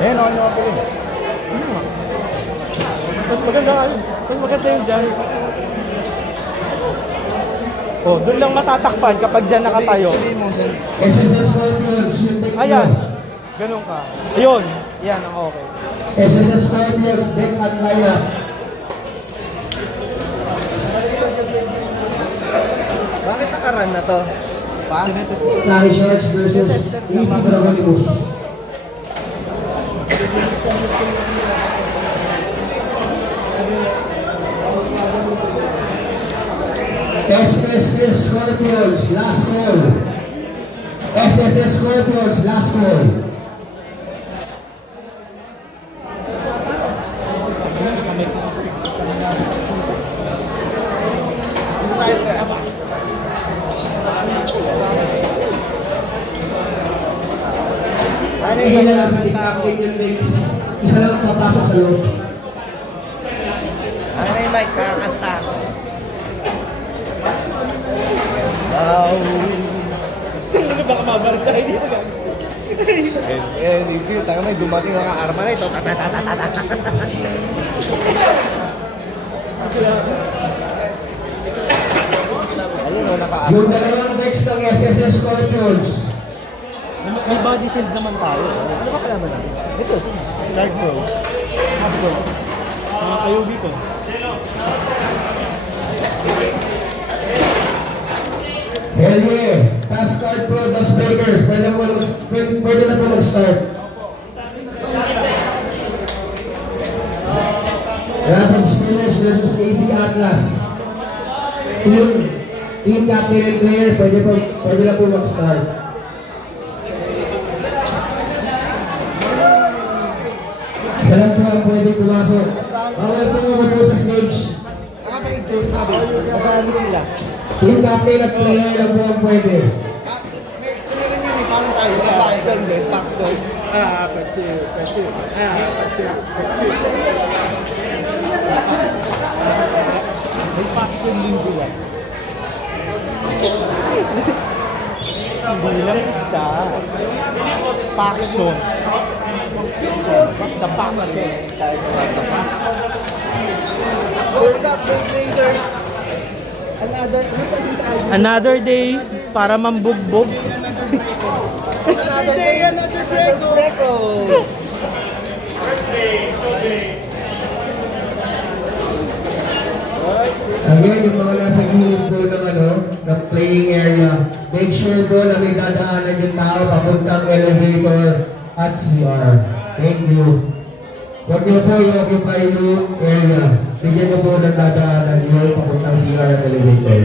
Eh, okay naman pala. Mas maganda yung dyan. Oh, doon lang matatakpan kapag dyan nakatayo. SSS Scorpions, yung take ayan. Ganun ka. Ayun. Yan ang okay. SSS Scorpions, deck at lineup. Bakit nakaran na to? Pa? Sari Sharks versus AP Dragonibus. SSS Scorpions, last call. SSS Scorpions, last call. Hindi na lang sa tika-acting yung legs. Isa lang papasok sa loob. Ano yung mic? Kakanta. Ano baka mabalit tayo dito ka? If you tayo may dumating mga arma na ito. Yung dalawang decks ng SSS Scorpions. May body shield naman tayo. Ano ba kalaman natin? Ito, Card Pro. Card Pro. Kayo dito. Hell yeah! Task Card Pro, Dust Breakers. Pwede na po mag-start. Rapid Spinners versus AB Atlas. Team captain and player, pwede na po mag-start. Isa lang po ang pwede pumasok. Bawal po mag-go sa stage. Kasama sila. Team captain at player lang po ang pwede. May extra rin yun eh. Parang tayo. Paxson din. Paxson. Pachu. May Paxson din sila. Hindi lang isa. Paxson. What the Paxson? Tayo sa What the Paxson. What's up, traders? Another day para mambugbog. Another day, another Greco. Again, yung mga nasa gilid po ng playing area, make sure po na may dadaanan yung tao papuntang elevator at CR. Thank you. Huwag niyo po i-occupy yung area. Bigyan niyo po ng dadaanan yung papuntang CR at elevator.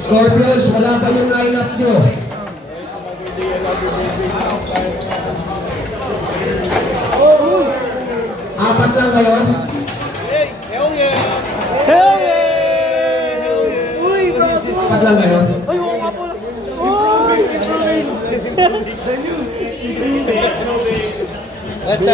Scorpions, wala pa yung lineup nyo. Apat lang kayo? Hell yeah! Uy, bravo! Apat lang kayo? Ay, oo nga po. What's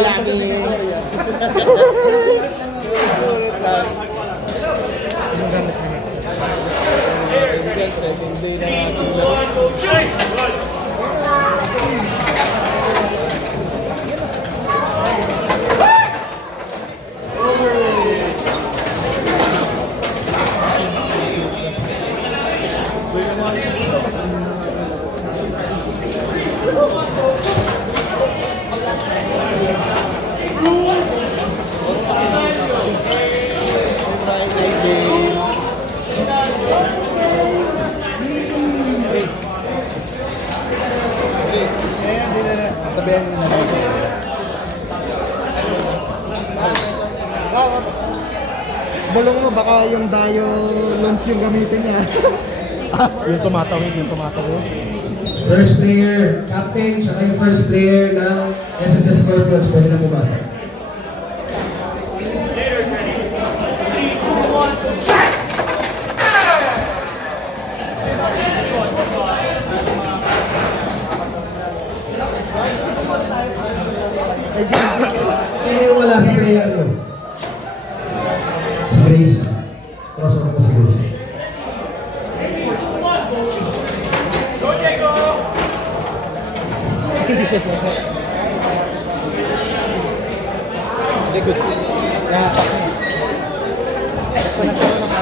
Tabihan nyo na lang. Balong mo, baka yung Dayo launch yung gamitin niya. Yung tumatawid. First player, captain, tsaka yung first player ng SSS Scorpions, pwede na pumasok. Sino yung wala sa player no? Si Grace. Crossover ko si Grace. Hindi, good. Napak niya. So, nagkaroon ng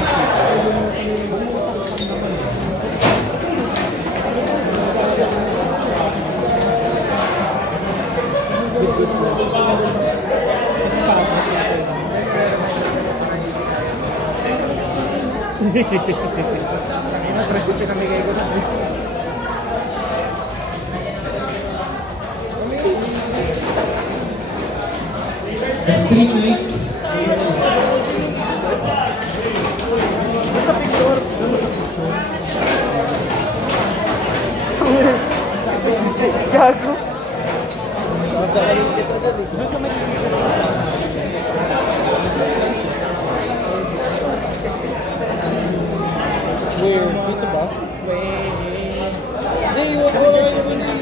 good sila. Kasi pa-atras na ito. Sakina, presyo pinamigay ko na. Extreme Lips. Sa picture. Gago. Sa kalit ito dyan eh. Where? Dito ba? Hindi, wala yung ano yun.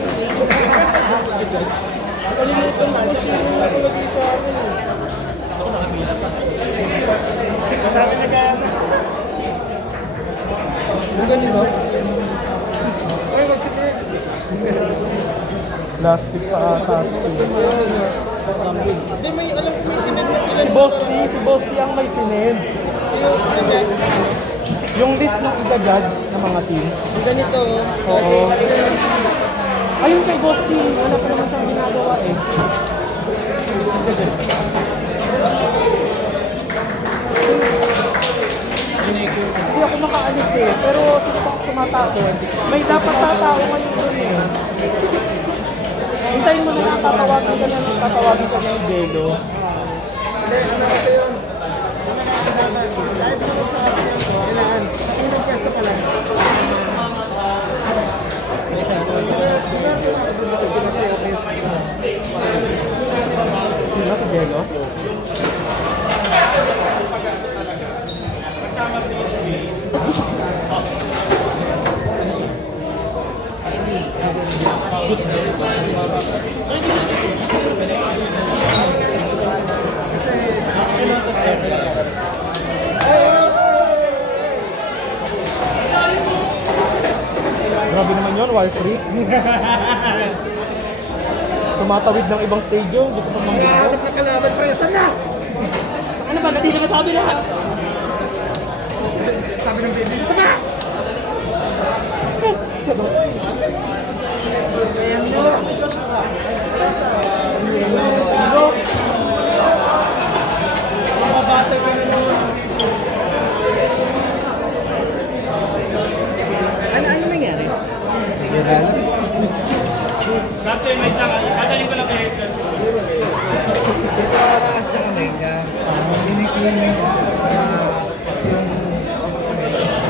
Kalimutan mo kasi yung nakalagay sa akin eh. Ako nakapila pa. Sabi na kaya na. Ang galing ba? Ay, magsipin. Plastic pa ata. Hindi, may alam ko may sinend na sila. Si Boss T ang may sinend. Yung list ng i-judge ng mga team. Ang ganito. Oo. Ayun kay Boss T, wala pa naman siyang ginagawa eh. Hindi ako makaalis eh, pero sino pa ako tumatao? May dapat tatao ngayon doon eh. Hintayin mo na lang, tatawagin ka na yung Jelo. Hindi, ano kasi yun? Kahit naman sa akin yan po, kailangan. Kasi nag-guest pa lang. Sino sa Jelo? Grabe naman yun, wire free. Tumatawid ng ibang stadium, gusto pang mga Hanap na kalaban, pre. Saan na? ano ba, hindi naman sabi lahat. Sabi ng baby, saan na? Sabi. Ayan mo. Mababasa ka na nun. Ano nangyari? Sige, hanap. Captain, may tataling ko lang kay Edson. Nakakaas sa kamay niya. Diniclean niya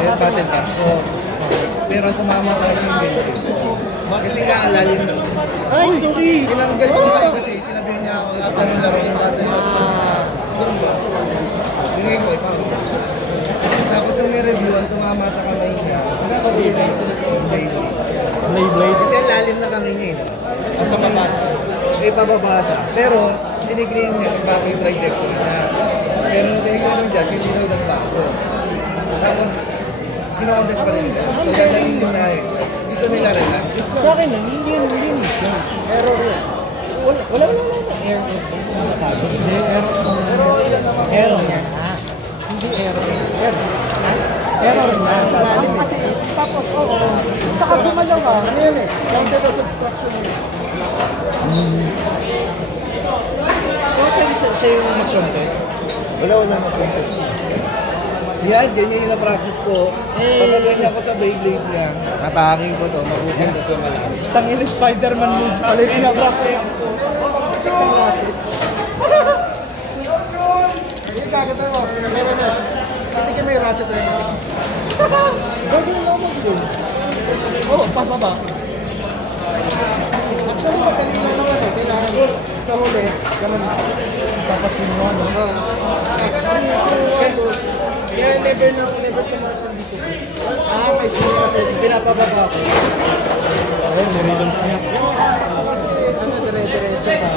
yung battle pass ko. Pero tumama sa akin yung building. Kasi nga alalim na. Ay, sorry! Tinanggal ko nga kasi sinabihan niya ako after yung laro yung battle pass ko. Ganun ba? Yung ko pa. Tapos yung ni-reviewan, tumama sa kamay niya. Hindi na yung sunod yung blade. Blade. Kasi ang lalim na kamay niya eh. Asa baba siya? Eh, pababa siya. Pero, diniclean niya, nagbago yung trajectory niya. Pero nung tinignan ng judge, hindi daw nagbago. Tapos, kino-contest pa rin nila. So, dadalhin niya sa akin. Gusto nila rin lang. Sa akin lang, hindi yun. Error yun. Wala naman na error. Hindi, error. Pero, ilan naman Error yan. Hindi error. Error na. Tapos, oo. Saka dumalawa. Ano yun eh? Counted as obstruction yun. Okay, siya yung mag-contest. Wala na-contest niya. Yan, ganyan yung na-practice ko. Pagkagay niya ako sa Beyblade niya, nataking ko to, mabupunta sa malalim. Tangin Spider-Man moves pala yung inabrakeyan ko. Yung kakata mo, meron na. Kasi ka may ratchet rin. Gagawin lang mo doon. Oo, pababa. Actually, matalino naman eh. Kailangan sa huli, ganun. Papasin mo, ano? Kaya never sumatang dito. May sinira kasi pinapababa ko. Ayun, nire-launch niya. Ano, dire-diretso ka.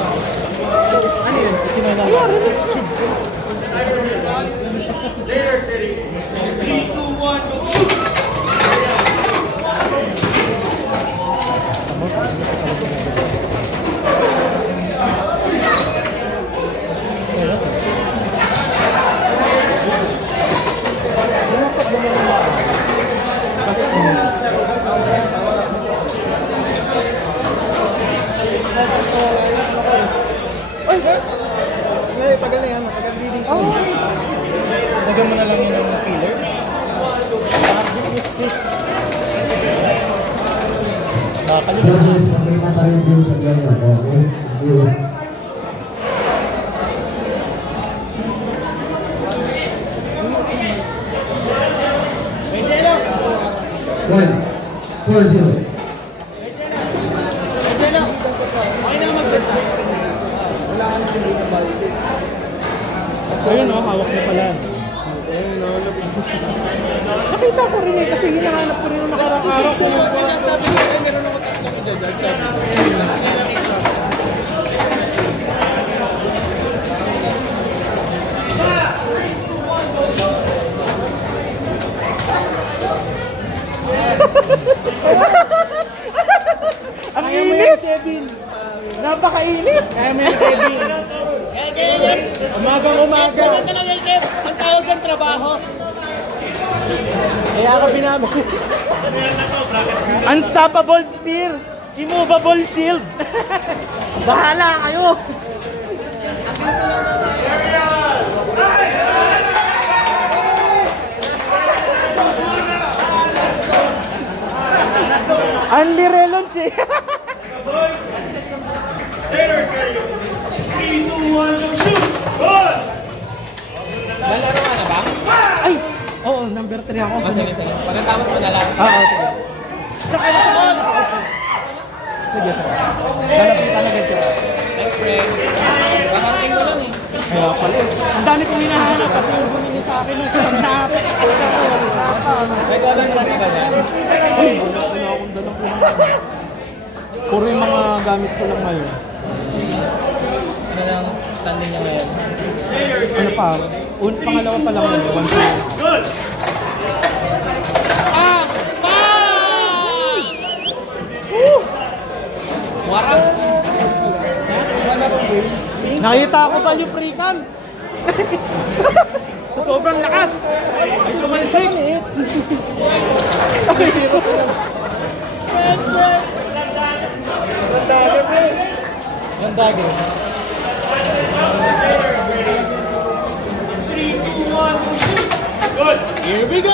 Ano yun? Kinala. Yeah, relax siya. Later, City. 3, 2, 1, go! Judges, may naka-review sa ganyan. Okay? Thank you. One, 4-0. Wala ka na hindi na balik. Ayun o, hawak niya pala. Nakita ko rin eh, kasi hinahanap ko rin nung nakarang araw ko. Sabi ko ay meron ako tatlong edad. Ang init! Napakainit! Kaya mo yung Kevin. Umagang-umaga. Ganun talaga yung Kev. Ang tawag ng trabaho. Kaya ka binaba. Unstoppable spear. Immovable shield. Bahala kayo. Only relonche. 3, 2, 1, shoot! Good! Lalaro ka na ba? Ay! Oo, number 3 ako. Sige. Pagkatapos mo na lang. Oo, sige. Tsaka ano sa mga nakaupo. Sige, sige. Lalapitan agad siya. Thanks, friend. Bakarating ko lang eh. Kaya pala. Ang dami kong hinahanap at yung bumili sa akin ng sandap. May gawin sa ba niya? Ay, wala akong dalang puno. Puro yung mga gamit ko lang ngayon. Ano lang standing niya ngayon? Ano pa? Pangalawa pa lang ngayon. 1-2. Good! Ah! Bang! Warang! Wala akong wins. Nakita ko pa yung freakan. Sa sobrang lakas. Ay, tumalsik. Ay, zero. Gandagin. 3, 2, 1, shoot! Good! Here we go!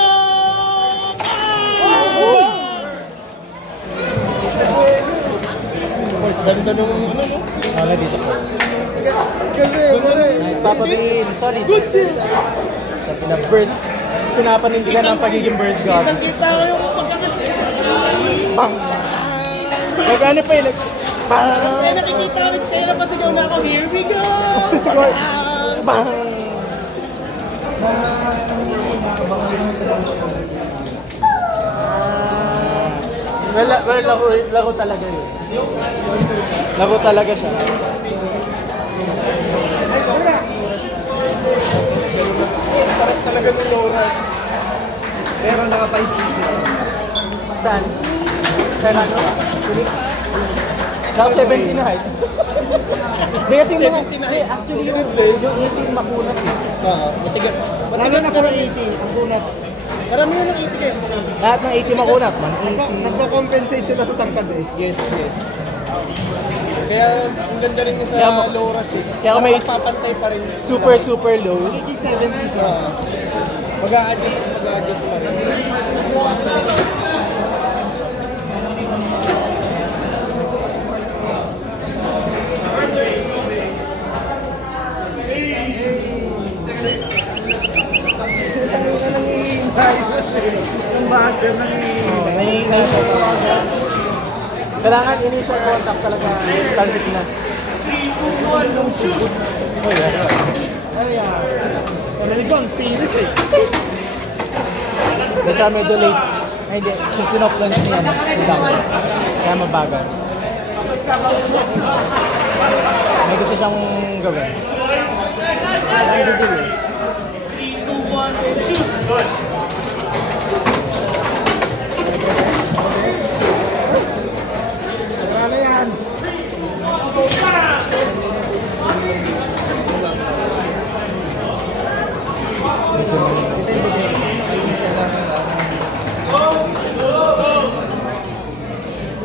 Ganda nung ano, no? Wala dito po. Nice, Papa Bean. Solid. Good deal. Sa pinag-burst. Pinapanindigan ang pagiging burst god. Nakita ko yung pagkakati. Bang! Magkano pa yun? Bang! Kaya nakikita ko rin tayo na pasigaw na ako. Here we go! Bang! Well, laro talaga yun. Laro talaga siya. Talaga ng Laura. Pero naka-5 Saan? Saan ano? Naka 70 na heights. Hindi kasi yung mga, actually yung 18 makunat eh. Oo, matigas. Matigas ka ng 18, ang kunat. Karamihan ng 80 kayo. Lahat ng 80 makunat. Nagko-compensate sila sa tangkad eh. Yes. Kaya ang ganda rin yung Kaya sa low rush eh. kaya kung may Papantay pa rin. super low. 70 siya. Mag-a-adjust pa rin. Ang master ng Kailangan initial contact talaga. Talsik na. 3, 2, 1, shoot! Pamilig ko, ang pilis eh. At medyo late. Ay, hindi. Susunod lunch niya. Kaya mabagal. May gusto siyang gawin. 3, 2, 1, shoot! Good! Ano yan?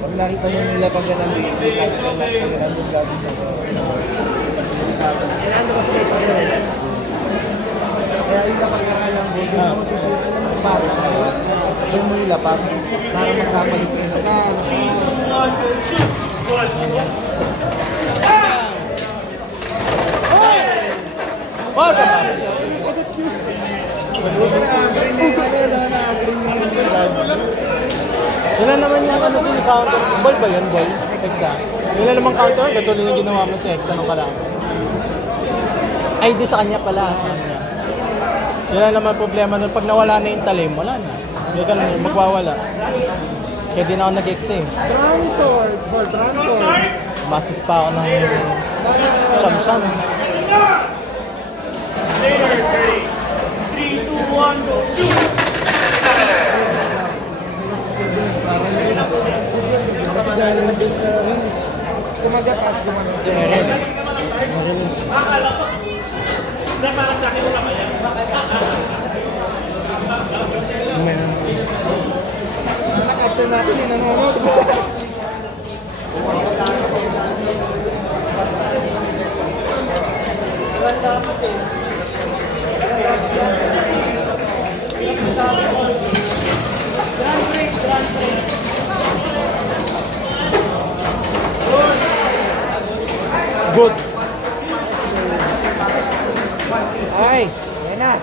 Pag nakita mo nila pag yan ang nakita ng nandun lagi sa kaya yung napag-aralan mo, doon mo tutunan ng bago. Sabi mo ilapag para magkamalit ka na. Wala ba? Wala naman yung ano din, counter. Ball ba yun, ball? Exa. Wala naman counter, gatuloy yung ginawa mo sa Exa nung kalaban. Ay, di sa kanya pala. Sa kanya. Wala naman problema nun. Pag nawala na yung talim, wala na. Hindi ka lang, magwawala. Kaya di na ako nag-Exa eh. Transfer! Ball, transfer! Matches pa ako ng siyam-siyam. Later, 3, 2, 1, go, shoot! Kasi dahil na din sa release. Kumagat at kumagat. Release. Hindi, parang sa akin na kaya. Naka-after natin, nanonood. Good. Ay, yan na.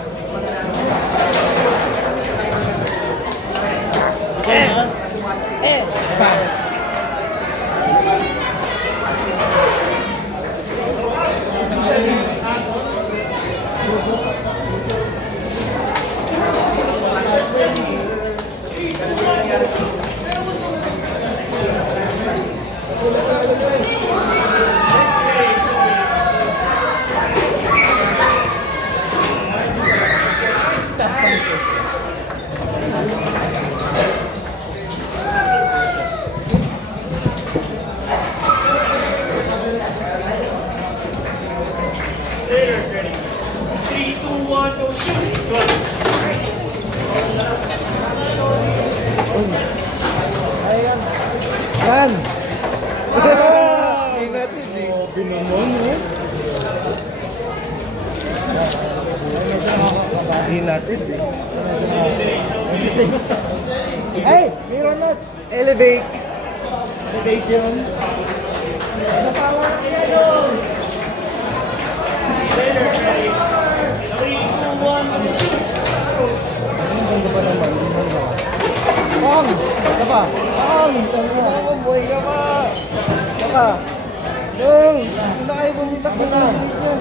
Later, 3, 2, 1, go, shoot! Good. Ayan. Yan. Inatid eh. Binaman eh. Inatid eh. Ay, mirror notch. Elevate. Elevation. Later, 3, 2, 1, go, shoot! Ang ganda pa naman. Pang! Isa pa. Pang! Ang ina mo, buhay ka pa. Saka. Yung! Hindi na kayo bumitak na nabilit niya.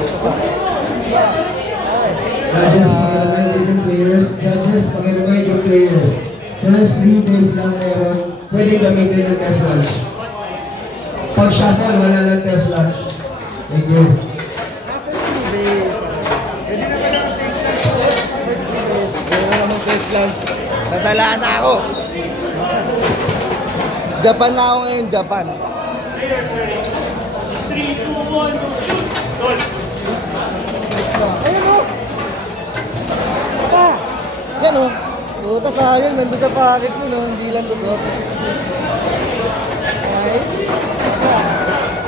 Isa pa. Judges, pag-remind yung players. Judges, pag-remind yung players. First 3 days lang meron. Pwede gamitin ng test lunch. Pag shuffle, wala ng test lunch. Thank you. Pwede na pala ang taste lunch ko. Pwede na naman taste lunch. Natalaan na ako. Japan na ako ngayon, Japan. Later, 3, 2, 1, go, shoot! Good. Ayun o! Pa! Yan o! Puta sayang, nandun sa packet yun o, hindi lang tusok. Okay?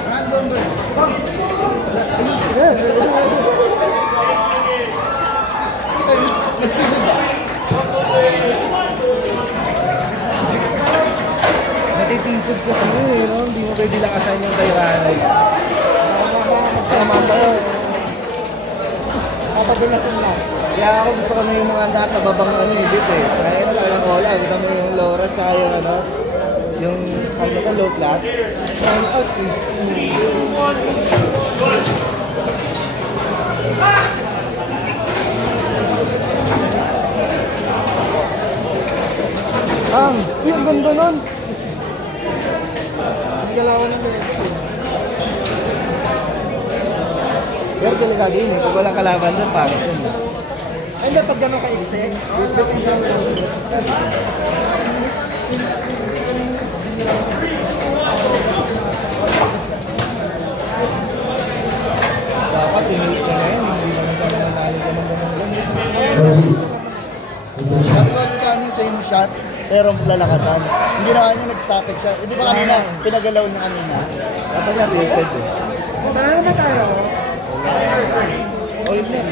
Random bird. Come! Nagsunod ba? Natitisod kasi yun eh, no? Hindi mo pwede lakasan yung kay Ranay. Magsama ba yun? Kapagulasan lang. Kaya ako gusto ko na yung mga nasa babang ano eh, dito eh. Kaya ito lang wala. Kita mo yung Laura sa yung ano, yung ano ka, low flat. Ang out eh. Uy, ang ganda nun. Ang galawan ng ganito. Pero delikado yun eh. Pag walang kalaban doon, pangit yun. Ay, hindi. Pag gano'n ka-exit, dapat tinilit na ngayon. Hindi naman siya nanalo ka ng gano'n. Sabi ko kasi sa kanya, same shot, pero lalakasan. Hindi na kanya nag-static siya. Hindi ba kanina, pinagalaw niya kanina. Dapat nga tilted eh. Tara naman tayo. All in.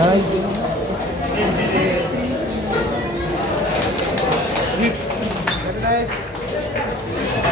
Nice. Nice.